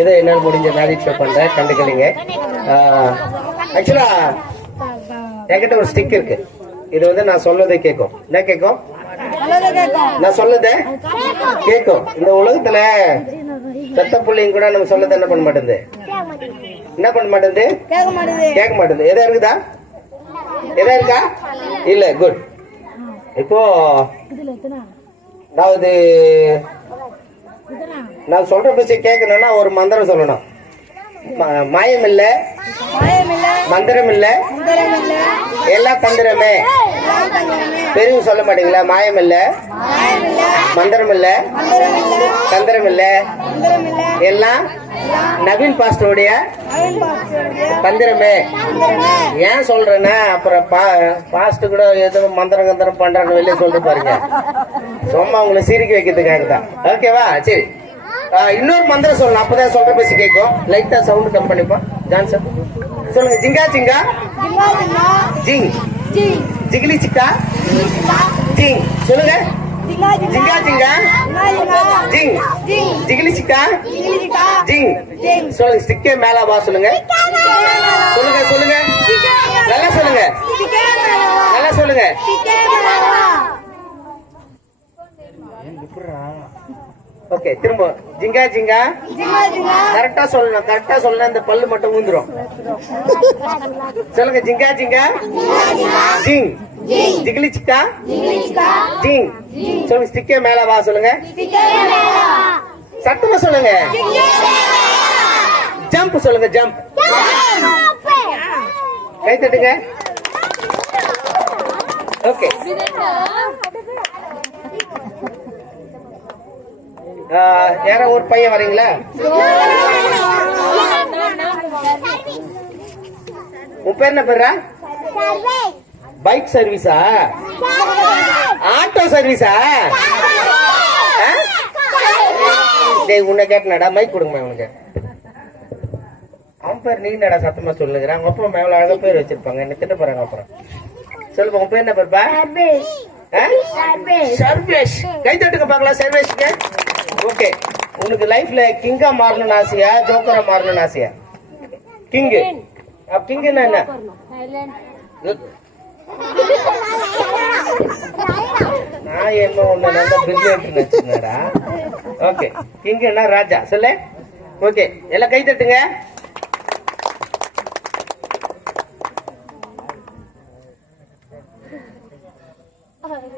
ஏதோ என்னால் முடிஞ்ச மேஜிக் ஷோ பண்றேன், கண்டுக்கலிங்க. ஆக்சுவலா என்கிட்ட ஒரு ஸ்டிக் இருக்கு. இது வந்து நான் சொல்லதை கேட்கும். என்ன கேட்கும்? நான் சொல்லத கேட்கும். இந்த உலகத்துல பெத்த பிள்ளைங்க கூட நம்ம சொல்லதை என்ன பண்ண மாட்டேங்குது? என்ன பண்ண மாட்டேங்குது? கேட்க மாட்டேங்குது. எதா இருக்குதா? எதா இருக்கா? இல்ல. குட். இப்போ நான் சொல்ற பேச்சு கேட்கணும்னா ஒரு மந்திரம் சொல்லணும். மாயம் இல்ல, மந்திரம் இல்ல, எல்லா தந்திரமே. பெரிய சொல்ல மாட்டீங்களா? மாயம் இல்ல, மந்திரம் இல்ல, தந்திரம் இல்ல, எல்லாம் நவீன் பாஸ்டருடைய தந்திரமே. ஏன் சொல்றேன்னா அப்புறம் பாஸ்ட் கூட ஏதோ மந்திரம் கந்திரம் பண்றான்னு வெளியே சொல்லிட்டு பாருங்க. சும்மா உங்களை சிரிக்க வைக்கிறதுக்காக தான். ஓகேவா? சரி, இன்னொரு மந்திரம் சொல்லணும், அப்பதான் சொல்ற பேசி கேட்கும். லைட்டா சவுண்ட் கம் பண்ணிப்போம். ஜான்சன் சொல்லுங்க. ஜிங்கா ஜிங்கா ஜிங், ஜிகிலி சிக்கா ஜிங். சொல்லுங்க. ஜிங்கா ஜிங்கா ஜிங், ஜிகிலி சிக்கா ஜிங். சொல்லுங்க. ஸ்டிக்கே மேல வா. சொல்லுங்க சொல்லுங்க சொல்லுங்க. நல்லா சொல்லுங்க, நல்லா சொல்லுங்க. ஓகே, திரும்ப ஜிங்கா ஜிங்கா. கரெக்டா சொல்லணும், கரெக்டா சொல்லணும். இந்த பல்லு மட்டும் ஊந்துரும். சொல்லுங்க. ஜிங்கா ஜிங்கா ஜிங், ஜிகிலி சிக்கா ஜிங். சொல்லுங்க. ஸ்டிக்கே மேல வா. சொல்லுங்க. சத்தமா சொல்லுங்க. ஜம்ப் சொல்லுங்க. ஜம்ப். கை தட்டுங்க. ஓகே, யாரோ ஒரு பையன் வரீங்களா? உன் பேர் என்ன பேரா? பைக் சர்வீஸா? ஆட்டோ சர்வீஸா? உன்னை கேட்டனடா, மைக் கொடுங்க. உனக்கு அவன் பேர் நீ என்னடா சத்தமா சொல்லுங்க. அவங்க அப்பா மேல அழகா பேர் வச்சிருப்பாங்க, என்ன திட்ட போறாங்க. அப்புறம் சொல்லுப்பா, உன் பேர் என்ன பேருப்பா? சர்வேஷ். கை தட்டுக்க பாக்கலாம் சர்வேஷ்க்கு. ஓகே, உனக்கு லைஃப்ல கிங்கா மாறணும்னு ஆசையா, ஜோக்கரா மாறணும்னு ஆசையா? கிங்கு. கிங்குன்னா என்ன? நான் என்ன ஒண்ணு நினைச்சுடா. ஓகே, கிங்குன்னா ராஜா. சொல்லு. ஓகே, எல்லாம் கை தட்டுங்க.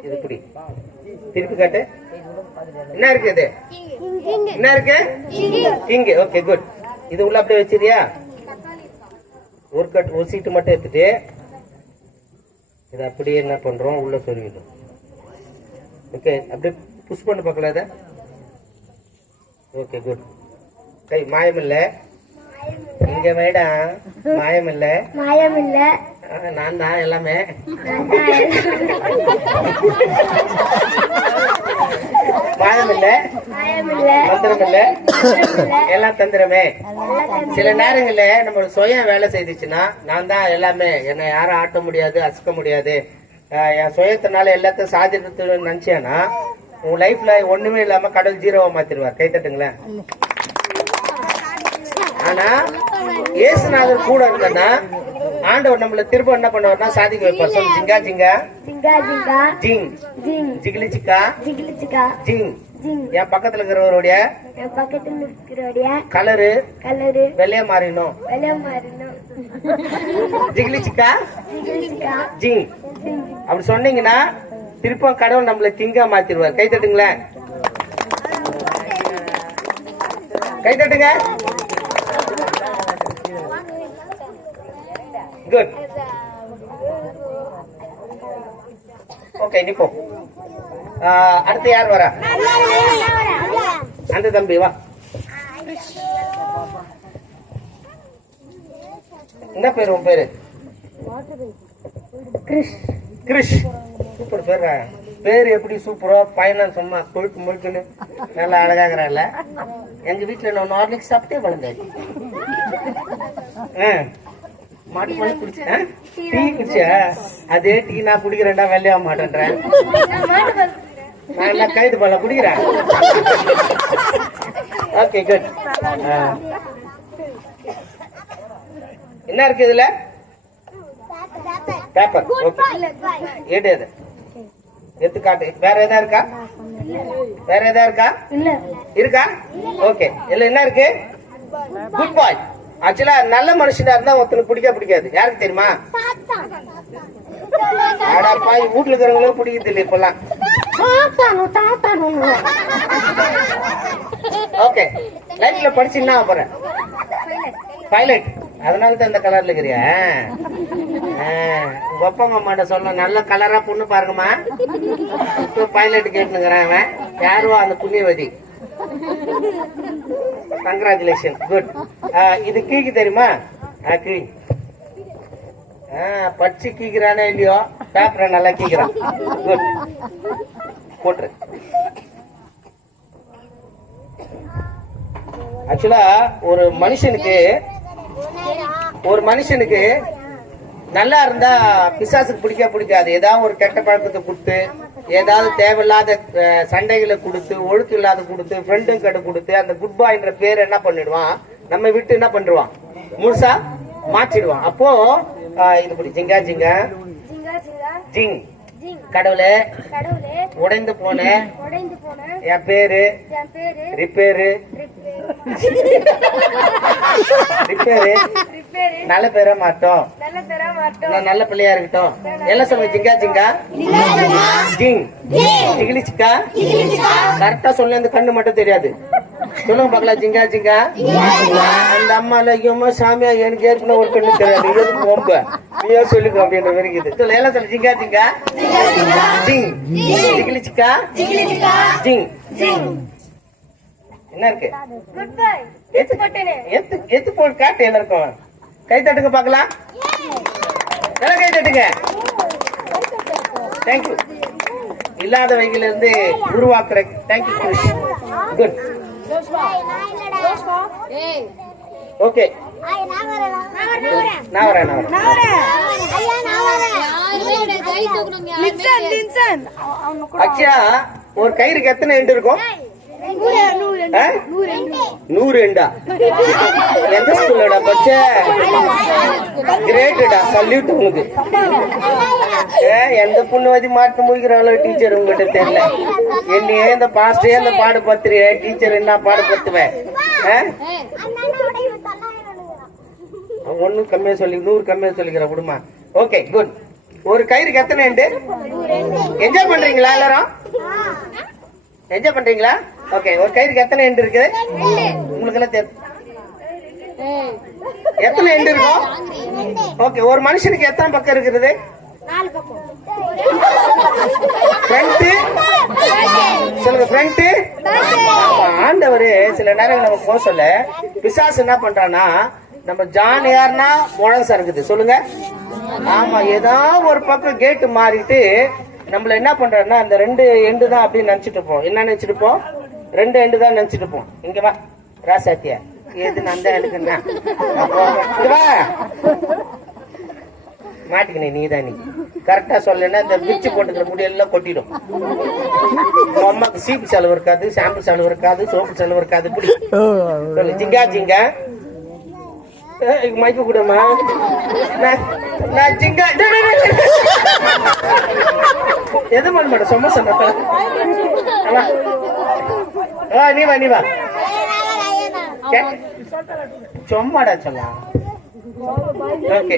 இது எப்படி திருப்பி காட்டு. என்ன இருக்கு? இது என்ன இருக்கு? கிங்கு. Okay, good. இது உள்ள அப்படியே வச்சிருக்கியா? ஒரு சீட்டு மட்டும் எடுத்துட்டு இது அப்படியே என்ன பண்றோம், உள்ள சொல்லிடும். ஓகே, அப்படியே புஷ் பண்ணி பார்க்கல இத. Okay, good. கை. மாயம் இல்ல இங்க வேடாம். மாயம் இல்ல, மாயம் இல்ல. நான் தான் எல்லாமே. மாயம் இல்ல, மந்திரம் இல்ல, எல்லாம் தந்திரமே. சில நேரங்கள்ல நம்ம சுயம் வேலை செய்துச்சுன்னா நான் தான் எல்லாமே, என்னை யாரும் ஆட்ட முடியாது, அசுக்க முடியாது, என் சுயத்தினால எல்லாத்தையும் சாதித்து நினைச்சேன்னா உன் லைஃப்ல ஒண்ணுமே இல்லாம கடல் ஜீரோவா மாத்திருவார். கை தட்டுங்களேன். ஆனா ஏசுநாதர் கூட இருந்தனா ஆண்டவர் நம்மள திரும்ப என்ன பண்ணுவார்னா சாதிக்க வைப்பார். சொல்லு. ஜிங்கா ஜிங்கா ஜிங், ஜிகிலி சிக்கா ஜிங். என் பக்கத்துல இருக்கிறவருடைய கலரு வெள்ளைய மாறிடும். ஜிகிலி சிக்கா ஜிங் அப்படி சொன்னீங்கன்னா திருப்ப கடவுள் நம்மள கிங்கா மாத்திருவார். கை தட்டுங்களேன். கை தட்டுங்க. குட். Okay, Nippo. அடுத்து யார் வரா? அந்த தம்பி வா. என்ன பேரு உன் பேரு? கிரிஷ். சூப்பர் பேரா. பேரு எப்படி சூப்பரோ பையன் சும்மா கொழுக்கு முழுக்குன்னு நல்லா அழகாகிறான்ல. எங்க வீட்டுல நான் நார்மலுக்கு சாப்பிட்டே வளர்ந்தேன். மாட்டு பால் குடிச்சேன். டீ குடிச்சா அதே டீ நான் குடிக்கிறேன்டா, வெள்ளையா மாட்டேன்றேன். நான் என்ன கைது பால குடிக்கிறேன். Okay good. என்ன இருக்கு இதுல? பேப்பர். ஓகே எடு எது எடுத்து காட்டு. வேற எதா இருக்கா? வேற எதா இருக்கா? இருக்கா? ஓகே இதுல என்ன இருக்கு? குட் பாய். ஆக்சுவலா நல்ல மனுஷனா இருந்தா ஒருத்தனுக்கு பிடிக்காது. யாருக்கு தெரியுமா? பாய் வீட்டுல இருக்கிறவங்களும் பிடிக்கிறது இல்லை இப்பெல்லாம். ஓகே லைஃப்ல படிச்சுன்னா போறேன் பைலட். அதனால தான் இந்த கலர்ல இருக்கிறியா? ஒப்பங்க அம்மாட்ட சொல்ல நல்ல கலரா பொண்ணு பாருங்கம்மா. இப்போ பைலட் கேட்டுங்கிறான் யாரோ அந்த புண்ணியவதி. Congratulation good. இது கீக்கு தெரியுமா? கீ படிச்சு கீக்கிறானே இல்லையோ பேப்பரை நல்லா கீக்கிறான். குட் போட்டுரு. ஆக்சுவலா ஒரு மனுஷனுக்கு நல்லா இருந்தா பிசாசுக்கு பிடிக்காது. ஏதாவது ஒரு கெட்ட பழக்கத்தை கொடுத்து, ஏதாவது தேவையில்லாத சண்டைகளை கொடுத்து, ஒழுக்கு இல்லாத கொடுத்து, ஃப்ரெண்டும் கடை கொடுத்து, அந்த குட் பாய்ன்ற பேர் என்ன பண்ணிடுவான், நம்ம விட்டு என்ன பண்ணிடுவான், முழுசா மாற்றிடுவான். அப்போ இது இப்படி ஜிங்கா ஜிங்கா ஜிங் கடவுளே உடைந்து போன என் பேரு ரிப்பேரு நல்ல பேரா மாட்டோம். நல்ல பிள்ளையா இருக்கட்டும். எல்லாம் சொல்லுங்க. ஜிங்கா ஜிங்கா ஜிங் ஜிகிலி சிக்கா. கரெக்டா சொல்ல அந்த கண்ணு மட்டும் தெரியாது. சொல்லுங்க பாக்கலாம். ஜிங்கா ஜிங்கா. அந்த அம்மால ஐயோமா சாமியா எனக்கு ஏற்கனவே ஒரு கண்ணு தெரியாது. எதுக்கு ரொம்ப நீயா சொல்லுங்க அப்படின்ற மாதிரி இருக்குது. எல்லாம் சொல்லு. ஜிங்கா ஜிங்கா ஜிங் ஜிகிலி சிக்கா ஜிங். என்ன இருக்கு? எத்து போட்டு காட்டு. எல்லாருக்கும் கை தட்டுங்க பாக்கலாம். கை தட்டுங்க. தேங்க்யூ. இல்லாதவைகள் இருந்து உருவாக்குற. தேங்க்யூ. குட். ஓகே நான் வரேன். அச்சா ஒரு கயிறுக்கு எத்தனை எண்டு இருக்கும்? 100 எண்டா? எந்த ஸ்கூலோட பச்ச? கிரேட்டடா. சல்யூட் உங்களுக்கு. எந்த புண்ணுவதி மாட்டு முடிக்கிறாளோ டீச்சர் உங்ககிட்ட தெரியல. என்னையே இந்த பாஸ்டே இந்த பாடு பத்திரிய டீச்சர் என்ன பாடு பத்துவேன். ஒண்ணு கம்மியா சொல்லி 100 கம்மியா சொல்லிக்கிற விடுமா. Okay good. ஒரு கயிறுக்கு எத்தனை எண்டு? என்ஜாய் பண்றீங்களா எல்லாரும்? என்ஜாய் பண்றீங்களா? ஓகே ஒரு கயிறுக்கு எத்தனை எண்டு இருக்கு உங்களுக்கு எல்லாம் எத்தனை எண்டு இருக்கும்? ஓகே ஒரு மனுஷனுக்கு எத்தனை பக்கம் இருக்கிறது? ஃப்ரண்ட் சொல்லுங்க. ஃப்ரண்ட். ஆண்டவரு சில நேரம் நம்ம போக சொல்ல பிசாசு என்ன பண்றான்னா நம்ம ஜான் யாருன்னா முழம் சறுக்குது. சொல்லுங்க. ஆமா ஏதாவது ஒரு பக்கம் கேட்டு மாறிட்டு நம்மள என்ன பண்றோம்னா அந்த 2 எண்டு தான் அப்படின்னு நினைச்சிட்டு இருப்போம். என்ன நினைச்சிட்டு இருப்போம்? 2 எண்டு தான் நினைச்சிட்டு இருப்போம். இங்க வா ராசாத்தியா. எது நந்த எடுக்குன்னா மாட்டிக்கினே நீதான். நீ கரெக்டா சொல்லனா இந்த பிரிச்சு போட்டுக்கிற முடியெல்லாம் கொட்டிடும். அம்மாக்கு சீப்பு செலவு இருக்காது, ஷாம்பு செலவு இருக்காது, சோப்பு செலவு இருக்காது. இப்படி சொல்லு. ஜிங்கா ஜிங்கா மைக்கு கூடமா. நான் ஜிங்கா எது பண்ண மாட்டேன். சும்மா சொன்ன நீ வா சும்மாடா சொல்லலாம். ஓகே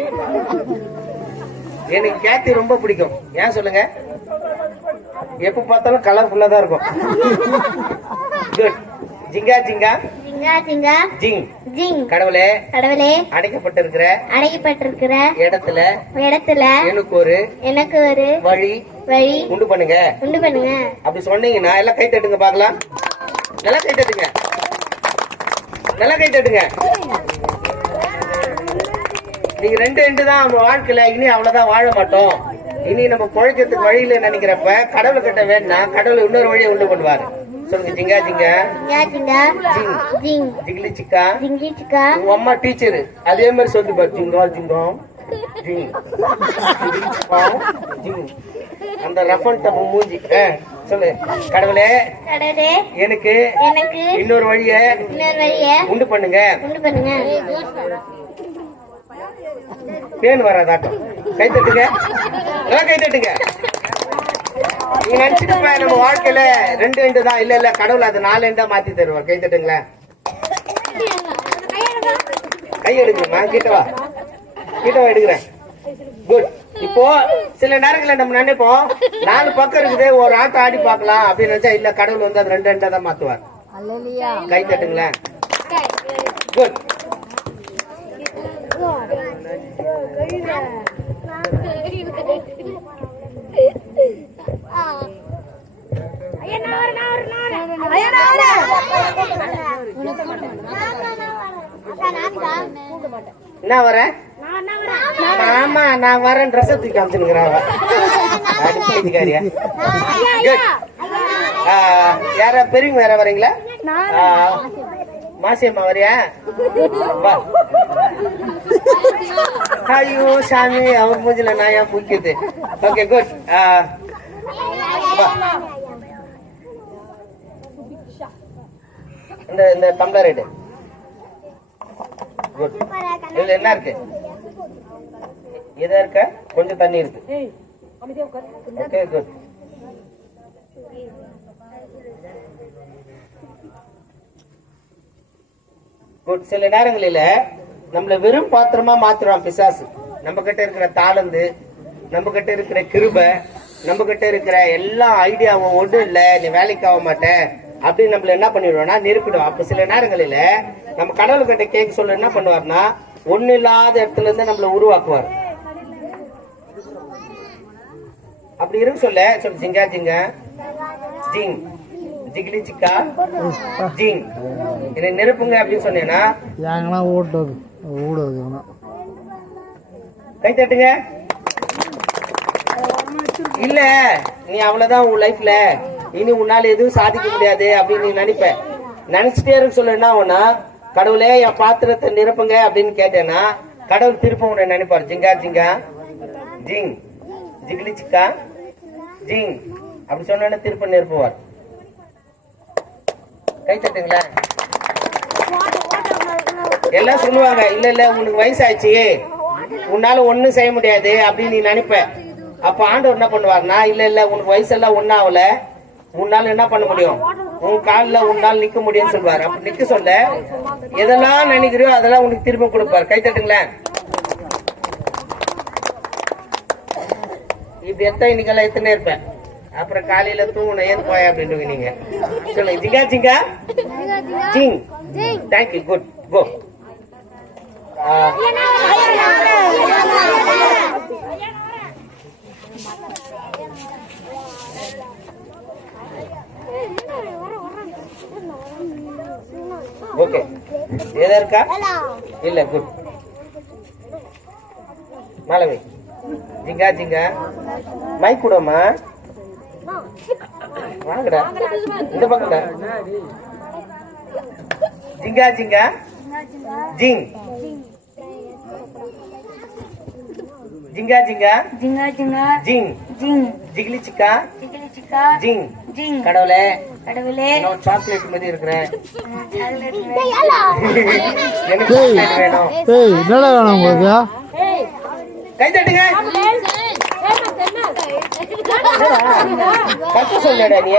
எனக்கு கேத்தி ரொம்ப பிடிக்கும். ஏன் சொல்லுங்க? எப்ப பார்த்தாலும் கலர்ஃபுல்லா தான் இருக்கும். குட். ஜிங்கா ஜிங்கா ஜிங்கா ஜிங் ஜிங். கடவுளே அடைக்கப்பட்டிருக்கிற இடத்துல எனக்கு ஒரு வழி உண்டு பண்ணுங்க. அப்படி சொன்னீங்கன்னா எல்லாம் கை தட்டுங்க பாக்கலாம். நல்லா கை தட்டுங்க. நீங்க 2 எண்டு தான் நம்ம வாழ்க்கையில. இனி அவ்வளவுதான் வாழ மாட்டோம். இனி நம்ம குழைக்கிறதுக்கு வழியில நினைக்கிறப்ப கடவுள் கிட்ட வேணா கடவுள் இன்னொரு வழியை உண்டு பண்ணுவாரு. சொல்லுங்க. ஜிங்கா ஜிங்கா ஜிங் ஜிகிலி சிக்கா. உங்க அம்மா டீச்சரு அதே மாதிரி சொல்லி பாரு. ஜிங்கா ஜிங்கம் ஜிங் ஜிங். அந்த ரஃபன் டப்பு மூஞ்சி சொல்லு. கடவுளே கடவுளே எனக்கு எனக்கு இன்னொரு வழியை உண்டு பண்ணுங்க. பேன் வராதாட்டம். கை தட்டுங்க, நல்லா கை தட்டுங்க. நீங்க நினைச்சிட்டு நம்ம வாழ்க்கையில 2 எண்டு தான். இல்ல இல்ல, கடவுள் அது 4 எண்டா மாத்தி தருவார். கை தட்டுங்களேன். கை எடுக்கணுமா? கிட்டவா எடுக்கிறேன். குட். இப்போ சில நேரங்களில் நம்ம நினைப்போம் 4 பக்கம் இருக்குது, ஒரு ஆட்டம் ஆடி பார்க்கலாம் அப்படின்னு நினைச்சா, இல்ல கடவுள் வந்து அது 2 எண்டா தான் மாத்துவார். கை தட்டுங்களேன். குட். என்ன வர? ஆமா, நான் வரேன். ட்ரெஸ் தூக்கி அமிச்சுருக்கிறேன். யார பெரியவங்க வேற வரீங்களா? மாசியம்மா வரியா? ஐயோ சாமி, அவர் மூஞ்சில நான் ஏன் பூக்கிது? Okay good. இந்த டம்ளர் எடு. குட். இதுல என்ன இருக்கு? இதா இருக்க? கொஞ்சம் தண்ணி இருக்கு. Okay good. குட். சில நேரங்களில நம்மள வெறும் பாத்திரமா மாத்துறான் பிசாசு. நம்ம கிட்ட இருக்கிற தாளந்து, நம்ம கிட்ட இருக்கிற கிருபை, நம்ம கிட்ட இருக்கிற எல்லா ஐடியாவும் ஒன்றும் இல்ல, நீ வேலைக்கு ஆக மாட்டேன் அப்படின்னு நம்மள என்ன பண்ணிடுவோம்னா நெருப்பிடும். அப்ப சில நேரங்களில நம்ம கடவுள் கிட்ட கேட்க சொல்ல என்ன பண்ணுவார்னா, ஒண்ணு இல்லாத இடத்துல இருந்து நம்மள உருவாக்குவார். அப்படி இருக்கு சொல்ல ஜிங்கா ஜிங்கா ஜிங் ஜிகிலி சிக்கா ஜிங் இதை நெருப்புங்க அப்படின்னு சொன்னேன்னா கை தட்டுங்க. இல்ல நீ அவ்வளவுதான் உன் லைஃப்ல, இனி உன்னால எதுவும் சாதிக்க முடியாது அப்படின்னு நீ நினைச்சிட்டே இருக்க சொல்ல என்ன ஆகும்னா, கடவுளே என் பாத்திரத்தை நிரப்புங்க அப்படின்னு கேட்டேன்னா கடவுள் திருப்ப உன்னை நினைப்பார். ஜிங்கா ஜிங்கா ஜிங் ஜிகிலி சிக்கா ஜிங் அப்படி சொன்ன திருப்ப நிரப்புவார். கை தட்டுங்களா. எல்லாம் சொல்லுவாங்க, இல்ல இல்ல உனக்கு வயசாச்சு, உன்னால ஒண்ணும் செய்ய முடியாது அப்படின்னு நீ நினைப்ப. அப்ப ஆண்டவர் என்ன பண்ணுவார்னா, இல்ல இல்ல உனக்கு வயசெல்லாம் ஒன்னும் ஆகல, உன்னால என்ன பண்ண முடியும், உன் காலில் உன்னால் நிக்க முடியும்னு சொல்லுவார். அப்ப நிக்க சொல்ல எதெல்லாம் நினைக்கிறியோ அதெல்லாம் உனக்கு திரும்ப கொடுப்பார். கை தட்டுங்களேன். இப்படி இன்னைக்கெல்லாம் எத்தனை இருப்பேன். அப்புறம் காலையில தூங்கணும், ஏன் போய அப்படின்னு நீங்க சொல்லுங்க. ஜிங்கா ஜிங்கா ஜிங். தேங்க்யூ. குட். கோ. ஓகே. ஏதா இருக்கா? இல்ல. குட். மாலவி ஜிங்கா ஜிங்கா மைக் கூடமா வாங்கடா இந்த பக்கம்டா. ஜிங்கா ஜிங்கா ஜிங் ஜிங்கா ஜிங்கா ஜிங்கா ஜிங்கா ஜிங் ஜிங் ஜிகிலி சிக்கா ஜிகிலி சிக்கா ஜிங் ஜிங். கடவுளே கடவுளே நான் சாக்லேட் மாதிரி இருக்கிறேன், சாக்லேட் எனக்கு சாக்லேட் வேணும். ஏய் என்னடா வேணும் உங்களுக்கு? கை தட்டுங்க. கத்து சொல்லடா நீ.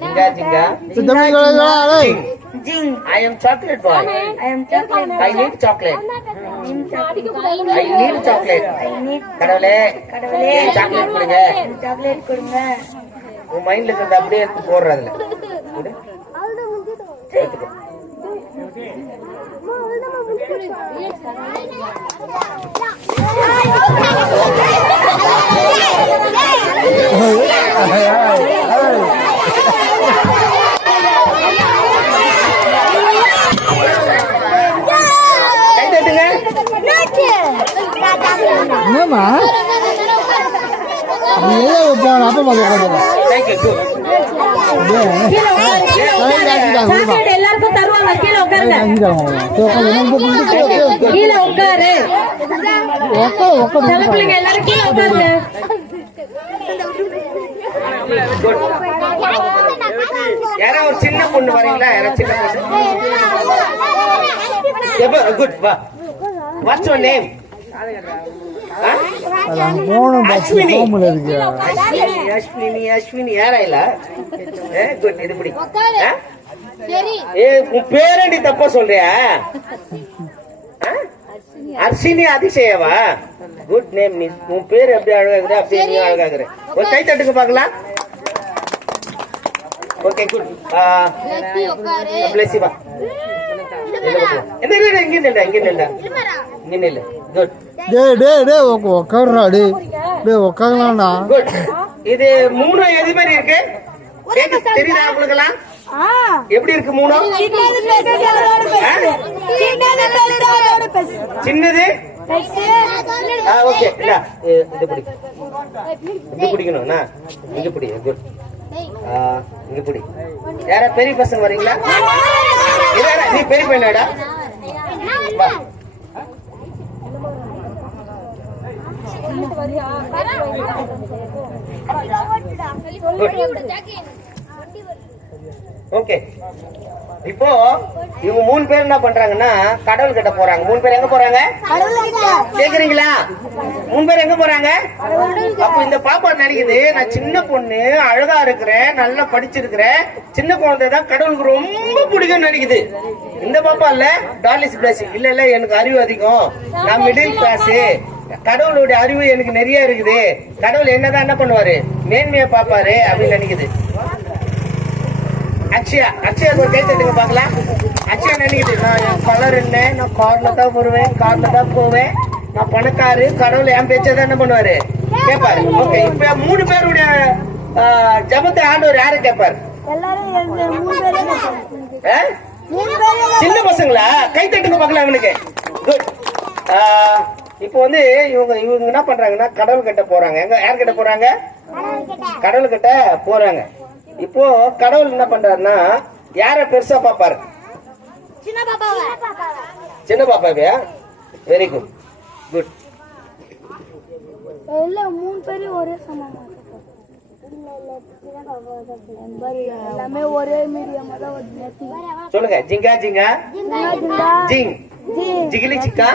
ஜிங்கா ஜிங்கா ஜிங். I am chocolate boy. I am chocolate. I need chocolate. I need chocolate. கடவுளே கடவுளே சாக்லேட் கொடுங்க. சாக்லேட் கொடுங்க. உன் மைண்ட்ல இருக்கிறத அப்படியே எடுத்து போடுறதுல எடுத்துக்கோ. கை தட்டுங்க. என்னம்மா அப்பா எல்லாருக்கும் தருவாங்க. கீழே உட்காருங்க. கீழே உட்காரு. பிள்ளைங்க எல்லாரும் கீழே உட்காருங்க. யாரா ஒரு சின்ன பொண்ணு வரீங்களா? யாரா சின்ன பொண்ணு? குட். வா. What's your name? போகணும் பஸ் அஸ்வினி. போக முடியாது. அஸ்வினி யாரா இல்ல? குட். இது பிடி. உன் பேரடி தப்பா சொல்றியா? அர்ஷினி அதிசயவா? Good name. நீ உன் பேர் எப்படி அழகாகுது அப்படியே நீ அழகாகுற. ஒரு கை தட்டுக்கு பாக்கலாம். Okay good. Bless you. வா. இங்க நில்லு. குட். டேய் உட்காருடா. டேய் உட்காரலாம்டா. குட். இது 3 எது மாதிரி இருக்கு? தெரியுதா உங்களுக்கெல்லாம்? எப்படி இருக்கு 3? சின்னது. ஓகே. இல்ல இது பிடி. இது பிடிக்கணும். இங்க பிடி. குட். இங்க பிடி. யாரா பெரிய பசங்க வரீங்களா? நீ பெரிய பையனாடா? வா. ஓகே. இப்போ இவங்க 3 பேர் என்ன பண்றாங்கன்னா கடவுள் கிட்ட போறாங்க. 3 பேர் எங்க போறாங்க கேக்குறீங்களா? 3 பேர் எங்க போறாங்க? அப்ப இந்த பாப்பா நினைக்குது, நான் சின்ன பொண்ணு, அழகா இருக்கிறேன், நல்லா படிச்சிருக்கிறேன், சின்ன குழந்தை தான் கடவுளுக்கு ரொம்ப பிடிக்கும்னு நினைக்குது. இந்த பாப்பா இல்ல டாலிஸ் பிளஸ் இல்ல எனக்கு அறிவு அதிகம், நான் மிடில் கிளாஸ், கடவுளுடைய அறிவு எனக்கு நிறைய இருக்குது, கடவுள் என்னதான் என்ன பண்ணுவாரு மேன்மையா பாப்பாரு அப்படின்னு நினைக்குது. அக்ஷயா ஒரு கை தட்டுங்க பாக்கலாம். அக்ஷயா நினைக்குது, நான் என் கலர் என்ன, நான் கார்ல தான் வருவேன், கார்ல தான் போவேன், நான் பணக்காரு, கடவுள் என் பேச்சதான் என்ன பண்ணுவாரு கேட்பாரு. ஓகே. இப்ப 3 பேருடைய ஜபத்தை ஆண்டவர் யாரு கேட்பாரு? சின்ன பசங்களா? கை தட்டுங்க பாக்கலாம் அவனுக்கு. குட். இப்போ வந்து இவங்க என்ன பண்றாங்கன்னா கடவுள் கிட்ட போறாங்க. எங்க யார் கிட்ட போறாங்க? கடவுள் கிட்ட போறாங்க. இப்போ கடவுள் என்ன பண்றாருன்னா யார பெருசா பாப்பாரு? சின்ன பாப்பாவையா? Very good. குட். மூணு பேரும் ஒரே சமமா எல்லாமே ஒரே மீடியமா தான். சொல்லுங்க. ஜிங்கா ஜிங்கா ஜிங் ஜிகிலி சிக்கா.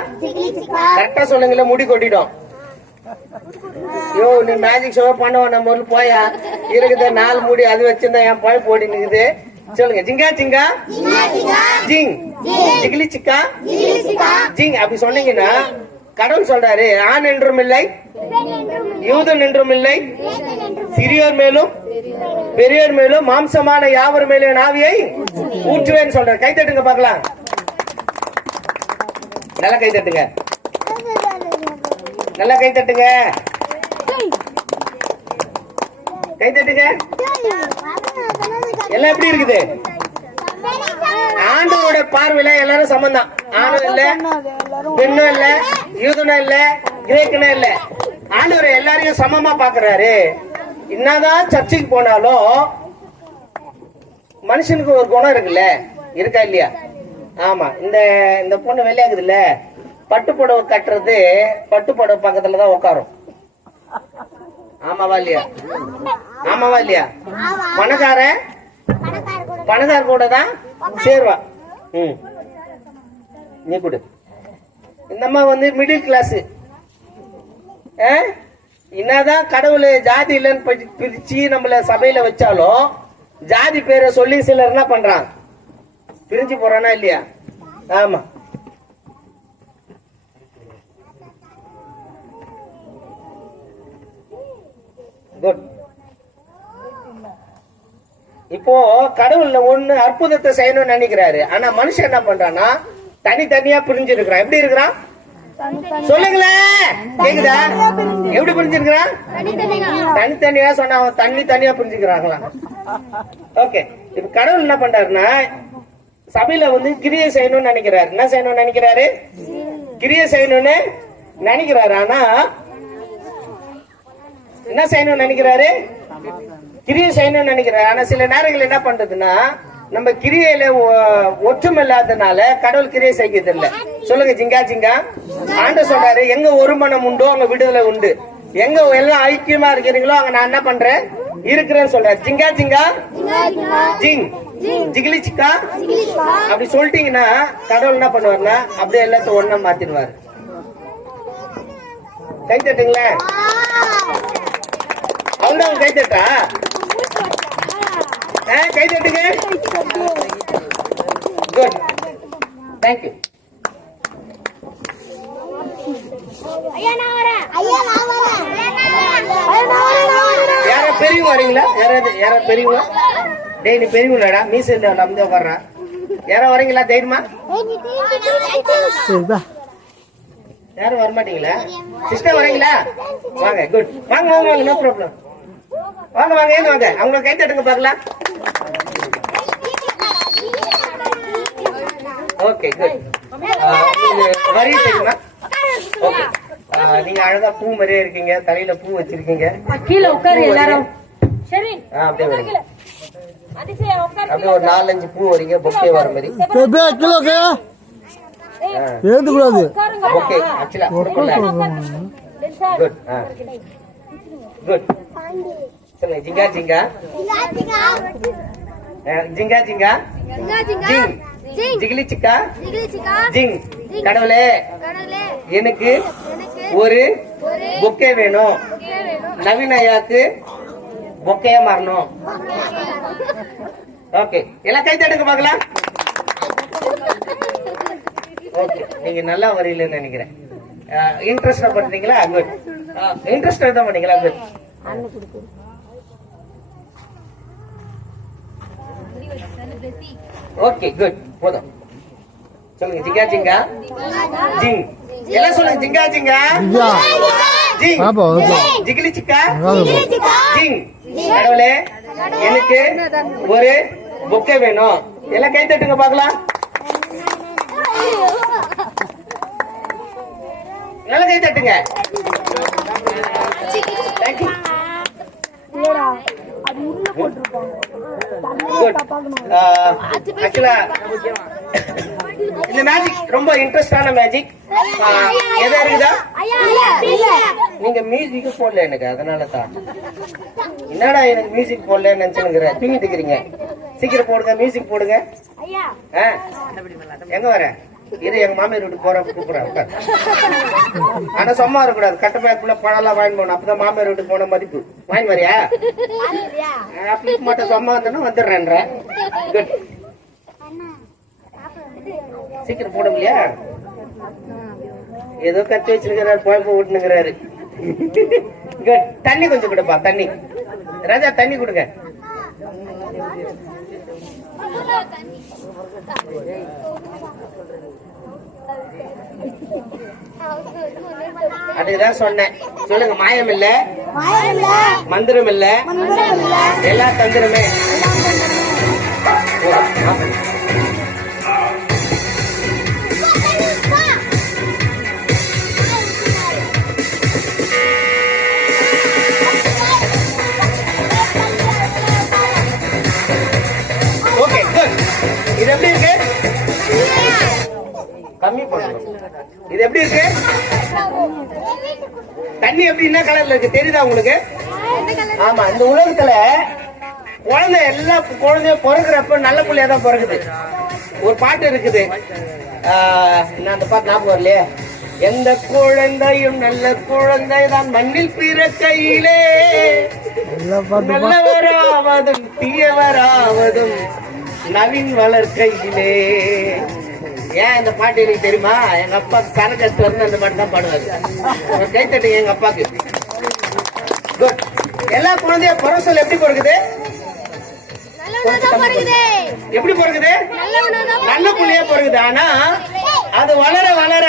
கரெக்டா சொல்லுங்கள, முடி கொட்டிடும். யோ நீ மேஜிக் ஷோ பண்ணுவோம், நம்ம ஊர்ல போயா இருக்குது 4 முடி, அது வச்சிருந்தா என் பாய் போடி நிக்குது. சொல்லுங்க. ஜிங்கா ஜிங்கா ஜிங் ஜிகிலி சிக்கா ஜிங் அப்படி சொன்னீங்கன்னா கடவுள் சொல்றாரு, ஆண் என்றும் இல்லை, யூதன் என்றும் இல்லை, சிறியோர் மேலும் பெரியோர் மேலும் மாம்சமான யாவர் மேலும் ஆவியை ஊற்றுவேன்னு சொல்றாரு. கை தட்டுங்க பாக்கலாம். நல்லா கை தட்டுங்க. நல்லா கை தட்டுங்க. கை தட்டுங்க. எல்லாம் எப்படி இருக்குது? ஆண்டவரோட பார்வையில எல்லாரும் சம்பந்தம். ஆணும் இல்ல, பெண்ணும் இல்ல, யூதனும் இல்ல, கிரேக்கனும் இல்ல. ஆண்டவர் எல்லாரையும் சமமா பாக்குறாரு. என்னதான் சர்ச்சுக்கு போனாலும் மனுஷனுக்கு ஒரு குணம் இருக்குல்ல, இருக்கா இல்லையா? ஆமா. இந்த பொண்ணு வெளியாகுது இல்ல, பட்டுப்புடவை கட்டுறது பட்டுப்புடவை பக்கத்துலதான் உட்காரும். ஆமாவா இல்லையா? ஆமாவா இல்லையா? பணக்கார கூட தான் சேருவா. நீ கொடு. இந்த அம்மா வந்து மிடில் கிளாஸ். என்னதான் கடவுள் ஜாதி இல்லைன்னு பிரிச்சு நம்மள சபையில வச்சாலும் ஜாதி பேரை சொல்லி சிலர் என்ன பண்றான், பிரிஞ்சு போறானா இல்லையா? ஆமா. குட். இப்போ கடவுள் ஒண்ணு அற்புதத்தை செய்யணும்னு நினைக்கிறாரு. ஆனா மனுஷன் என்ன பண்றான்னா தனித்தனியா பிரிஞ்சு இருக்கிறான். எப்படி இருக்கிறான் சொல்லுங்களேன், கேக்குதா? எப்படி பிரிஞ்சிருக்கிறான்? தனித்தனியா சொன்னா அவன் தனியா பிரிஞ்சுக்கிறாங்களாம். ஓகே. இப்ப கடவுள் என்ன பண்றாருன்னா சபையில வந்து கிரியை செய்யணும்னு நினைக்கிறாரு. என்ன செய்யணும்னு நினைக்கிறாரு? கிரியை செய்யணும்னு நினைக்கிறாரு. ஆனா என்ன செய்யணும்னு நினைக்கிறாரு? கிரியை செய்யணும்னு நினைக்கிறாரு. ஆனா சில நேரங்கள் என்ன பண்றதுன்னா நம்ம கிரியையில ஒற்றுமை இல்லாதனால கடவுள் கிரியை செய்கிறது இல்ல. சொல்லுங்க. ஜிங்கா ஜிங்கா. ஆண்டவர் சொல்றாரு, எங்க ஒரு மனம் உண்டோ அங்க விடுதலை உண்டு, எங்க எல்லாம் ஐக்கியமா இருக்கிறீங்களோ அங்க நான் என்ன பண்றேன் இருக்கிறேன்னு சொல்றேன். ஜிங்கா ஜிங்கா ஜிங் ஜிகிலி சிக்கா அப்படி சொல்லிட்டீங்கன்னா கடவுள் என்ன பண்ணுவாருன்னா அப்படியே எல்லாத்தையும் ஒண்ணா மாத்திடுவாரு. கை தட்டுங்களேன். அவ்வளவுதான் கை தட்டா? கை தட்டுங்க. Good, thank you. யாரா பெரியவங்க வரீங்களா? யாரா பெரியவங்க? டேய் நீ பெரியவங்களாடா, மீசை நம்பி உட்கார்றா. யாரா வரீங்களா தைரியமா? சரிதா. யாரும் வரமாட்டீங்களா? சிஸ்டர் வரீங்களா? வாங்க. குட், வாங்க வாங்க வாங்க, நோ ப்ராப்ளம். வாங்க வாங்க, ஏன் வாங்க. அவங்க கை தட்டுங்க பார்க்கலாம். Okay good. வரி தெரியுமா? ஓகே. நீங்க அழகா பூ மாதிரியே இருக்கீங்க, தலையில பூ வச்சிருக்கீங்க. கீழே உட்காரு எல்லாரும். சரி, அப்படியே வரீங்க. அப்படியே ஒரு 4-5 பூ வரீங்க, பொக்கே வர மாதிரி. கிலோக்கு ஏந்துக்கூடாது. ஓகே, ஆக்சுவலா குட் குட். சொல்லுங்க. ஜிங்கா ஜிங்கா ஜிங்கா ஜிங்கா ஜிங் ஜிகிலி சிக்கா ஜிங். கடவுளே, எனக்கு ஒரு பொக்கே வேணும். நவீன் ஐயாக்கு பொக்கையா மாறணும். ஓகே, எல்லாம் கை தட்டுங்க பார்க்கலாம். ஓகே, நீங்க நல்லா வரீங்கன்னு நினைக்கிறேன். இன்ட்ரெஸ்டா பண்றீங்களா? குட். இன்ட்ரெஸ்டா தான் பண்ணீங்களா? குட். ஓகே குட், போதும். சொல்லுங்க. ஜிங்கா ஜிங்கா ஜிங். எல்லாம் சொல்லுங்க. ஜிங்கா ஜிங்கா ஜிங் ஜிகிலி சிக்கா ஜிங். கடவுளே, எனக்கு ஒரு பொக்கே வேணும். எல்லாம் கை தட்டுங்க பார்க்கலாம். நல்ல கை தட்டுங்க. தேங்க்யூ. ஆக்சுவலா இந்த மேஜிக் ரொம்ப இன்ட்ரெஸ்டான மேஜிக். எதா இருக்குதா? நீங்க மியூசிக் போடல எனக்கு, அதனால தான். என்னடா எனக்கு மியூசிக் போடலன்னு நினைச்சுங்கிற தூங்கிட்டு இருக்கிறீங்க. சீக்கிரம் போடுங்க, மியூசிக் போடுங்க. எங்க வர? இது எங்க மாமியார் வீட்டுக்கு போற கூப்பிடுறாங்க. ஆனா சும்மா இருக்கக்கூடாது. கட்ட பேக்குள்ள பழம்லாம் வாங்கி போகணும். அப்பதான் மாமியார் வீட்டுக்கு போன மதிப்பு. வாங்கி வரியா? அப்படி மட்டும் சும்மா இருந்தா வந்துடுறேன்ற. குட். சீக்கிரம் போட முடியா? ஏதோ கத்தி வச்சிருக்கிறாரு, குழப்ப விட்டுனுங்கிறாரு. குட். தண்ணி கொஞ்சம் கொடுப்பா. தண்ணி ராஜா, தண்ணி கொடுங்க. அதுதான் சொன்னேன். சொல்லுங்க. மாயம் இல்ல, மந்திரம் இல்ல, எல்லா தந்திரமே. Okay good. இது எப்படி இருக்கு? கம்மி பண்ணணும். இது எப்படி இருக்கு? தண்ணி எப்படி என்ன கலர்ல இருக்கு தெரியுதா உங்களுக்கு? ஆமா, இந்த உலகத்துல குழந்தை எல்லா குழந்தையும் பிறகுறப்ப நல்ல பிள்ளையா தான் பிறகுது. ஒரு பாட்டு இருக்குது, நான் அந்த பாட்டு ஞாபகம் வரலையே. எந்த குழந்தையும் நல்ல குழந்தை தான் மண்ணில் பிறக்கையிலே, நல்லவராவதும் தீயவராவதும் நவீன் வளர்க்கையிலே. ஏன் இந்த பாட்டு எனக்கு தெரியுமா? எங்க அப்பா சரகத்து வந்து அந்த பாட்டு தான் பாடுவாரு. கை தட்டுங்க எங்க அப்பாக்கு. குட். எல்லா குழந்தையும் பிறகு சொல்ல எப்படி பிறகுது? எப்படி பிறகுது? நல்ல புள்ளையா பிறகுது. ஆனா அது வளர வளர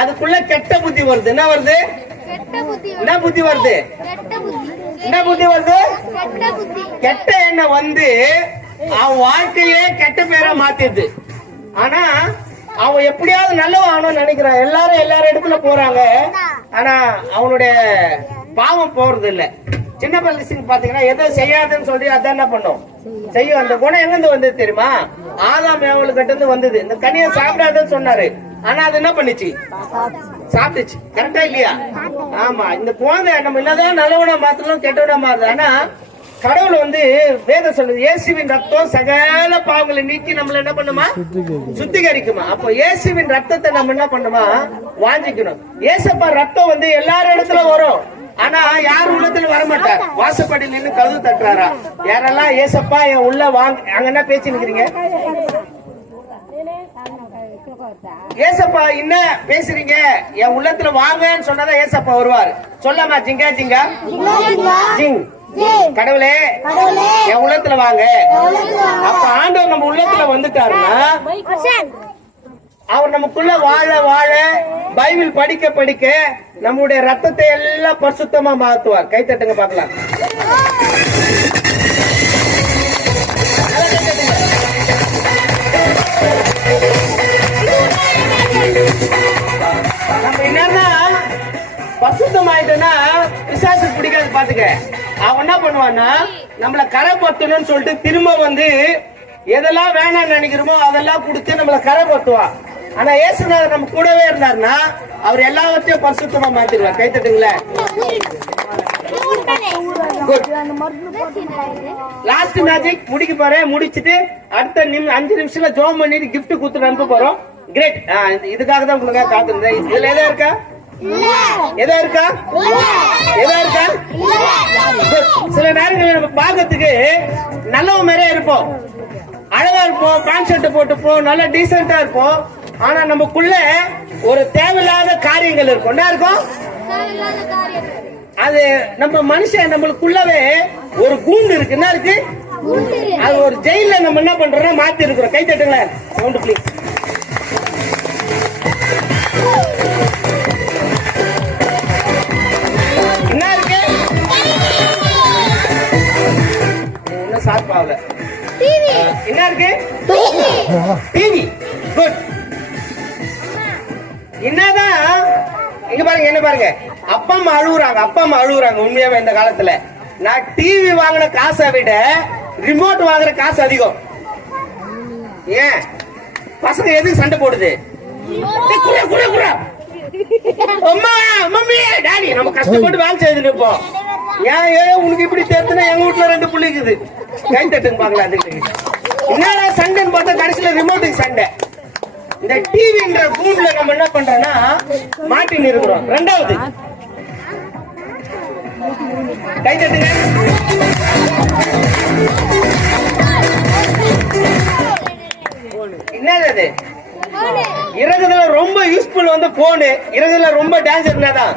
அதுக்குள்ள கெட்ட புத்தி வருது. என்ன வருது? என்ன புத்தி வருது? என்ன புத்தி வருது? கெட்ட எண்ணம் வந்து அவன் வாழ்க்கையே கெட்ட பேரா மாத்திடுது. ஆனா அவன் எப்படியாவது நல்லவன் ஆகணும்னு நினைக்கிறான். எல்லாரும் இடத்துல போறாங்க. ஆனா அவனுடைய பாவம் போறது இல்ல. சின்ன பசங்க பாத்தீங்கன்னா எதோ செய்யாதுன்னு சொல்லி அதான் என்ன பண்ணும், செய்யும். அந்த குணம் எங்க இருந்து வந்தது தெரியுமா? ஆதாம் ஏவல் கிட்ட இருந்து வந்தது. இந்த கனியை சாப்பிடாதுன்னு சொன்னாரு, ஆனா அது என்ன பண்ணுச்சு? சாப்பிட்டுச்சு. கரெக்டா இல்லையா? ஆமா. இந்த குழந்தை நம்ம என்னதான் நல்லவனா மாத்தலாம், கெட்டவனா மாறுது. ஆனா கடவுள் வந்து வேதம் சொல்லுது இயேசுவின் ரத்தம் சகல பாவங்களை நீக்கி நம்மள என்ன பண்ணுமா, சுத்திகரிக்குமா. அப்போ இயேசுவின் ரத்தத்தை நம்ம என்ன பண்ணுமா, வாஞ்சிக்கணும். ஏசப்பா ரத்தம் வந்து எல்லார் இடத்துல வரும், ஆனா யார் உள்ளத்துல வர மாட்டார். வாசப்படி நின்று கதவு தட்டுறாரா, யாரெல்லாம் ஏசப்பா என் உள்ள வாங்க, அங்க என்ன பேச்சு நிக்கிறீங்க, ஏசப்பா என்ன பேசுறீங்க, என் உள்ளத்துல வாங்கன்னு சொன்னதான் ஏசப்பா வருவார். சொல்லாமா ஜிங்கா ஜிங்கா ஜிங், கடவுளே என் உள்ளத்துல வாங்க. அப்ப ஆண்டவர் நம்ம உள்ளத்துல வந்துட்டாருன்னா அவர் நமக்குள்ள வாழ வாழ பைபிள் படிக்க படிக்க நம்முடைய ரத்தத்தை எல்லாம் பரிசுத்தமா மாத்துவார். கை தட்டுங்க பார்க்கலாம். நம்ம என்னன்னா பரிசுத்தமாயிட்டோம்னா பிசாசு பிடிக்காது பாத்துக்க. அவன் என்ன பண்ணுவான்னா நம்மள கரை பத்தணும்னு சொல்லிட்டு திரும்ப வந்து எதெல்லாம் வேணாம்னு நினைக்கிறோமோ அதெல்லாம் கொடுத்து நம்மள கரை பத்துவான். ஆனா இயேசுநாதர் நம்ம கூடவே இருந்தாருன்னா அவர் எல்லாவற்றையும் பரிசுத்தமா மாத்திடுவார். கை தட்டுங்களேன். லாஸ்ட் மேஜிக் முடிக்க போறேன். முடிச்சிட்டு அடுத்த 5 நிமிஷத்துல ஜோம் பண்ணிட்டு கிஃப்ட் கொடுத்து அனுப்ப போறோம். கிரேட். இதுக்காக தான் உங்களுக்கு காத்திருந்தேன். இதுல எதா இருக்கா, எதா இருக்கா, எதா இருக்கா? சில நேரங்களில் நம்ம பாக்கிறதுக்கு நல்ல மாதிரியே இருப்போம், அழகா இருப்போம், பேண்ட் ஷர்ட் போட்டுப்போம், நல்ல டீசென்டா இருப்போம். ஆனா நமக்குள்ள ஒரு தேவையில்லாத காரியங்கள் இருக்கும். என்ன இருக்கும் அது? நம்ம மனுஷன் நம்மளுக்குள்ளவே ஒரு கூண்டு இருக்கு. என்ன இருக்கு அது? ஒரு ஜெயில நம்ம என்ன பண்றோம், மாத்தி இருக்கிறோம். கை தட்டுங்களேன். Sound please. என்ன இருக்கு? இன்னும் சாப்பாவல. என்ன இருக்கு? டிவி. குட். என்னதான் இங்க பாருங்க, என்ன பாருங்க, அப்பா அம்மா அழுகுறாங்க, அப்பா அம்மா அழுகுறாங்க. உண்மையாவே இந்த காலத்துல நான் டிவி வாங்கின காசை விட ரிமோட் வாங்குற காசு அதிகம். ஏன் பசங்க எதுக்கு சண்டை போடுது? அம்மா மம்மி டாடி நம்ம கஷ்டப்பட்டு வேலை செய்துட்டு இருப்போம். ஏன் உனக்கு இப்படி தெரிஞ்சுனா எங்க வீட்டுல 2 புள்ளிக்குது. கை தட்டுன்னு பாக்கலாம். அதுக்கு என்ன சண்டைன்னு பார்த்தா கடைசியில ரிமோட்டுக்கு சண்டை. இந்த டிவின்ற கூண்டுல நம்ம என்ன பண்றோம்னா மாட்டின்னு இருக்கிறோம். 2வது கை தட்டுங்க. என்னது? இறகுதுல ரொம்ப யூஸ்ஃபுல் வந்து போனு. இறகுதுல ரொம்ப டேஞ்சர் என்னதான்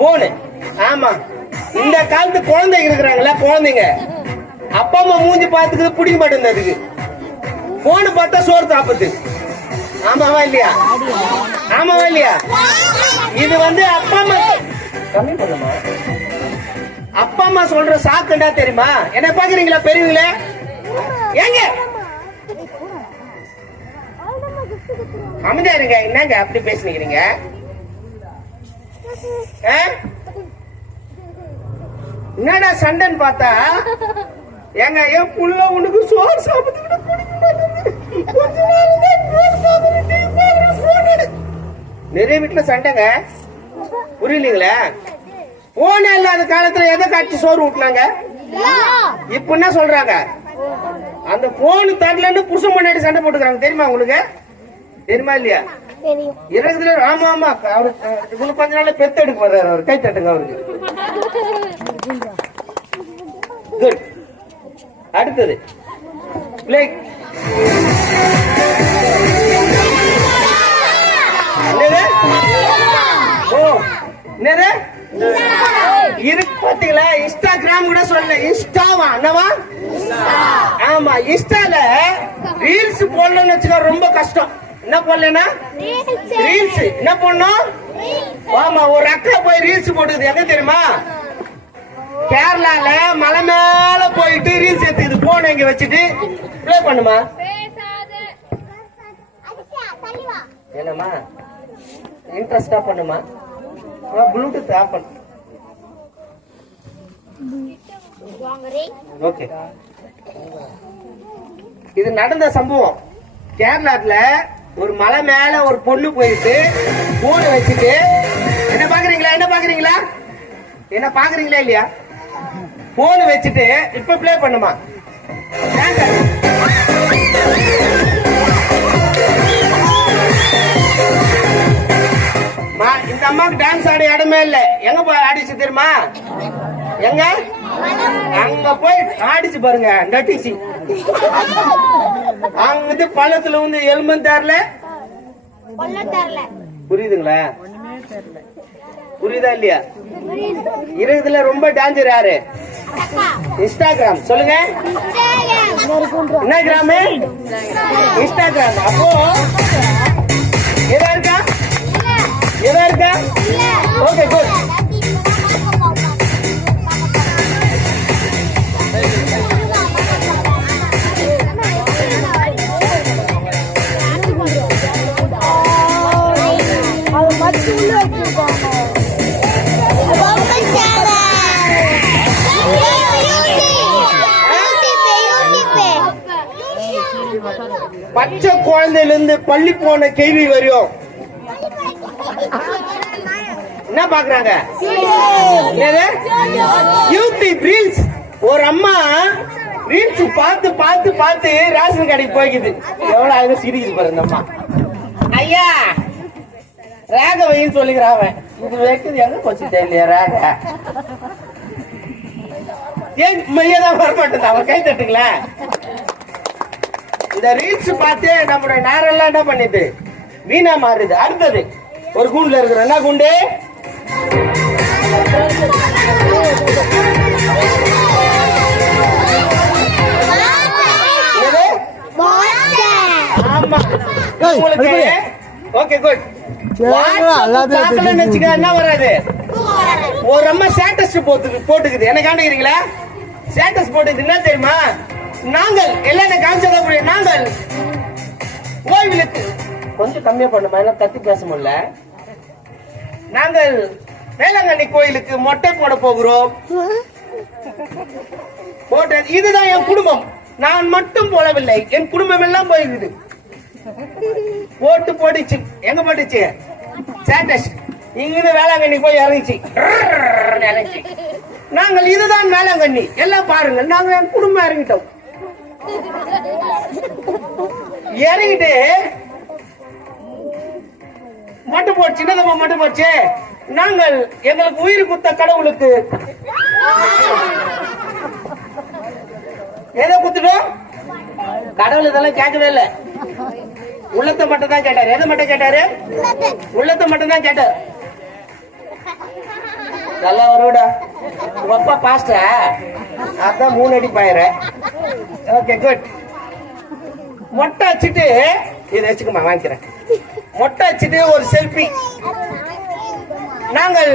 போனு. ஆமா, இந்த காலத்து குழந்தைங்க இருக்கிறாங்களா, குழந்தைங்க அப்பா அம்மா மூஞ்சி பார்த்துக்கு பிடிக்க மாட்டேங்குது. அதுக்கு போனு பார்த்தா சோறு சாப்பிடுது. ஆமாவா இல்லையா? ஆமாவா இல்லையா? இது வந்து அப்பா அம்மா கம்மி பண்ணுமா, அப்பா அம்மா சொல்ற சாக்குண்டா தெரியுமா? என்ன பாக்குறீங்களா பெரியவங்களே? ஏங்க அமைதியா இருங்க. என்னங்க அப்படி பேசுனீங்க? என்னடா சண்டைன்னு பார்த்தா ஏங்க என் புள்ள உனக்கு சோறு சாப்பிட்டு நிறைய வீட்டுல சண்டைங்க. புரியலீங்களா? போனே இல்லாத காலத்துல எதை காட்சி சோறு ஊட்டினாங்க. இப்ப என்ன சொல்றாங்க, அந்த போன் தரலன்னு புருஷன் முன்னாடி சண்டை போட்டுக்கிறாங்க. தெரியுமா உங்களுக்கு? தெரியுமா இல்லையா? இருக்குதுல. ஆமா ஆமா, அவரு இன்னும் கொஞ்ச நாள்ல பெத்து எடுக்க வர்றாரு. அவர் கை தட்டுங்க அவருக்கு. குட். அடுத்தது பிளேக். என்னது இருக்கு பாத்தீங்களா? இன்ஸ்டாகிராம் கூட சொல்ல, இன்ஸ்டாவா என்னவா? ஆமா, இன்ஸ்டால ரீல்ஸ் போடலன்னு வச்சுக்க ரொம்ப கஷ்டம். என்ன போடலன்னா ரீல்ஸ் என்ன பண்ணணும்? ஆமா, ஒரு அக்கா போய் ரீல்ஸ் போட்டுக்குது. எங்க தெரியுமா? கேரளால மலை மேல போயிட்டு ரீல்ஸ் எடுத்துக்குது. போன இங்க வச்சுட்டு ப்ளே பண்ணுமா? என்னமா இன்ட்ரெஸ்டா பண்ணுமா? ப்ளூடூத் ஆஃப் பண்ணு. ஓகே, இது நடந்த சம்பவம். கேரளாத்துல ஒரு மலை மேல ஒரு பொண்ணு போயிட்டு போன வச்சுட்டு என்ன பாக்குறீங்களா? என்ன பாக்குறீங்களா? என்ன பாக்குறீங்களா இல்லையா? போன் வச்சுட்டு இப்ப ப்ளே பண்ணுமா. இந்த அம்மாவுக்கு டான்ஸ் ஆட இடமே இல்ல. எங்க போய் ஆடிச்சு தெரியுமா? எங்க அங்க போய் ஆடிச்சு பாருங்க. நட்டிச்சு அங்கிட்டு பள்ளத்துல வந்து எலும்பந்தார்ல புரியுதுங்களா? புரியுதா இல்லையா? இருக்குதுல ரொம்ப டேஞ்சர் யாரு? இன்ஸ்டாகிராம். சொல்லுங்க என்ன கிராமு? இன்ஸ்டாகிராம். அப்போ எதா இருக்கா? எதா இருக்கா? Okay good. அது மட்டும் உள்ள வச்சிருப்பாங்க. பச்சை குழந்தையில இருந்து பள்ளி போன கேள்வி வரையும் என்ன பாக்குறாங்க? YouTube reels. ஒரு அம்மா ரீல்ஸ் பார்த்து பார்த்து பார்த்து ரேஷன் கடைக்கு போய்க்குது. எவ்வளவு அழகா சிரிக்குது பாருங்க அம்மா. ஐயா ரேக வைன்னு சொல்லிக்கிறான். இது வைக்குது எங்க போச்சு தெரியலையா ரேக? ஏன் மையதான் வரமாட்டேன். அவர் கை தட்டுங்களா? இந்த ரீல்ஸ் பார்த்து நம்மளுடைய நேரெல்லாம் என்ன பண்ணிட்டு வீணா மாறுது. அடுத்தது ஒரு கூண்டுல இருக்கிற என்ன கூண்டு? ஆமா உங்களுக்கு ஓகே குட். என்ன வராது? ஒரு அம்மா ஸ்டேட்டஸ் போட்டுக்குது. என்ன காண்கிறீங்களா? ஸ்டேட்டஸ் போட்டுக்குது. என்ன தெரியுமா? நாங்கள் எல்லாம் காமிச்சதா புரிய. நாங்கள் கோயிலுக்கு கொஞ்சம் கம்மியா பண்ணுமா, எல்லாம் கத்தி பேச முடியல. நாங்கள் வேளாங்கண்ணி கோயிலுக்கு மொட்டை போட போகிறோம். போட்ட இதுதான் என் குடும்பம். நான் மட்டும் போடவில்லை, என் குடும்பம் எல்லாம் போயிருக்குது. போட்டு போட்டுச்சு. எங்க போட்டுச்சு? ஸ்டேட்டஸ். இங்கிருந்து வேளாங்கண்ணி போய் இறங்கிச்சு. நாங்கள் இதுதான் வேளாங்கண்ணி எல்லாம் பாருங்க. நாங்க என் குடும்பம் இறங்கிட்டோம். இறங்கிட்டு மட்டும் போச்சு. சின்னதம்மா மட்டும் போச்சு. நாங்கள் எங்களுக்கு உயிர் குத்த கடவுளுக்கு ஏதோ குத்துட்டோம். கடவுள் இதெல்லாம் கேட்கவே இல்லை. உள்ளத்தை மட்டும் தான் கேட்டாரு. எதை மட்டும் கேட்டாரு? உள்ளத்தை மட்டும் தான் கேட்டாரு. நல்லா வருடா அப்பா பாஸ்டா. அதான் 3 அடி பாயிர. Okay good. மொட்டை வச்சுட்டு இதை வச்சுக்கமா வாங்கிக்கிறேன். மொட்டை வச்சுட்டு ஒரு செல்ஃபி. நாங்கள்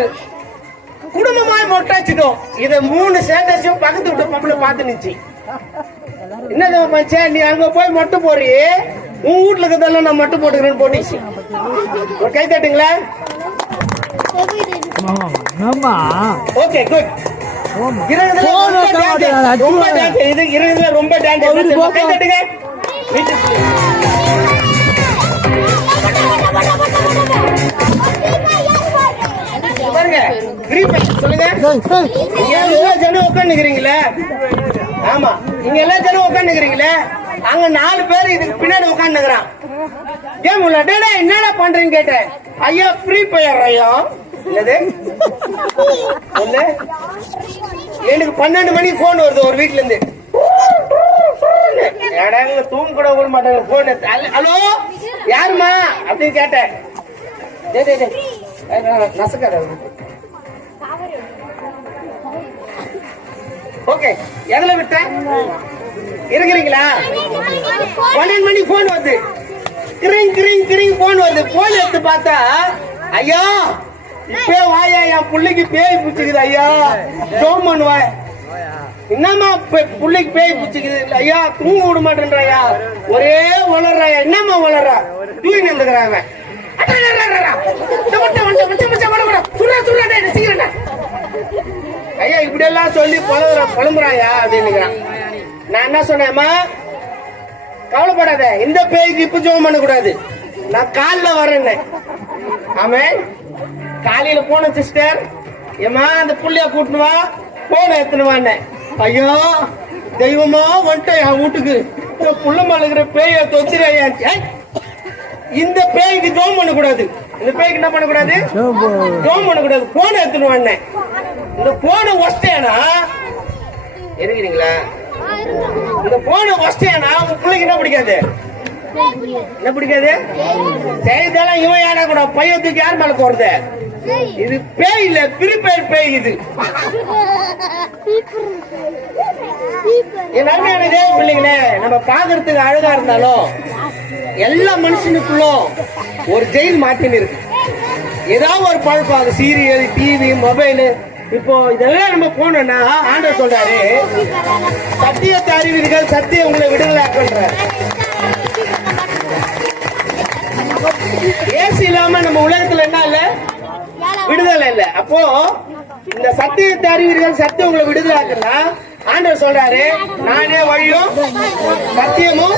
குடும்பமாய் மொட்டை வச்சுட்டோம். இதை 3 ஸ்டேட்டஸையும் பக்கத்து விட்டு பொம்பளை பார்த்து நிச்சு. என்ன மச்சா நீ அங்க போய் மொட்டை போறீ, உன் வீட்டுல இருக்கிறதெல்லாம் நான் மொட்டை போட்டுக்கிறேன்னு போட்டுச்சு. ஒரு கை தட்டுங்களா? Okay good. ரொம்ப டேஞ்சர். இது இருபதுல ரொம்ப டேஞ்சர். கை தட்டுங்க. பாருங்க சொல்லுங்க. எல்லா ஜனம் உட்காந்துக்கிறீங்களே. ஆமா இங்க எல்லா ஜனம் உட்காந்துக்கிறீங்களே. அங்க 4 பேர் இதுக்கு பின்னாடி உட்காந்துக்கிறான். ஏன் என்னடா பண்றீங்க கேட்டேன். ஐயா ஃப்ரீ ஃபயர். ஐயா என்னது? எனக்கு 12 மணிக்கு போன் வருது ஒரு வீட்டுல இருந்து. தூங்க கூட விட மாட்டாங்க போன். ஹலோ யாருமா அப்படின்னு கேட்டேன். நசக்கார. ஓகே எதுல விட்டேன்? இருக்கிறீங்களா? 12 மணி போன் வருது. கிரிங் கிரிங் கிரிங் போன் வருது. போன் எடுத்து பார்த்தா ஐயா இப்பே வாயா என் பிள்ளைக்கு பேய் பிடிச்சிக்குது ஐயா. ஜோம் பண்ணுவாய். என்னமா பிள்ளைக்கு பேய் பிடிச்சிக்குது ஐயா. தூங்க விட மாட்டேன்றாயா. ஒரே வளர்றாயா. என்னமா வளர்றா? தூங்கி நின்றுக்கிறாங்க. ஐயா இப்படி எல்லாம் சொல்லி புலம்புறாயா அப்படின்னு. நான் என்ன சொன்னேம்மா, கவலைப்படாத, இந்த பேய்க்கு இப்ப ஜோம் பண்ண கூடாது, நான் காலில் வரேன்னு. ஆமே காலையில போன சிஸ்டர் ஏமா அந்த புள்ளைய கூட்டணுவா போன எத்தனுவான்னு. ஐயோ தெய்வமா வந்துட்டேன் என் வீட்டுக்கு புள்ள மழுகிற பேய தொச்சிரையான். இந்த பேய்க்கு ஜோம் பண்ணக்கூடாது. இந்த பேய்க்கு என்ன பண்ணக்கூடாது? ஜோம் பண்ணக்கூடாது. போன எடுத்துன்னு வந்தேன். இந்த போன ஒஸ்டேனா இருக்கிறீங்களா? இந்த போன ஒஸ்டேனா உங்க பிள்ளைக்கு என்ன பிடிக்காது? என்ன பிடிக்காது? செய்தெல்லாம் இவன் யாரா கூட பையத்துக்கு யார் மேல போறது? இது பேய் இல்ல, ப்ரீபெய்ட் பேய் இது. என் அருமையான தேவ பிள்ளைங்களே, நம்ம பாக்குறதுக்கு அழகா இருந்தாலும் எல்லா மனுஷனுக்குள்ளும் ஒரு ஜெயில் மாட்டின்னு இருக்கு. ஏதாவது ஒரு பழக்கம், அது சீரியல், டிவி, மொபைல். இப்போ இதெல்லாம் நம்ம போனோம்னா ஆண்டவர் சொல்றாரு, சத்தியத்தை அறிவீர்கள், சத்தியம் உங்களை விடுதலாக்குன்றார். ஏசி இல்லாம நம்ம உலகத்துல என்ன இல்ல? விடுதலை இல்ல. அப்போ இந்த சத்தியத்தை அறிவீர்கள், சத்தியம் உங்களை விடுதலாக்குன்னா ஆண்டவர் சொல்றாரு, நானே வழியும் சத்தியமும்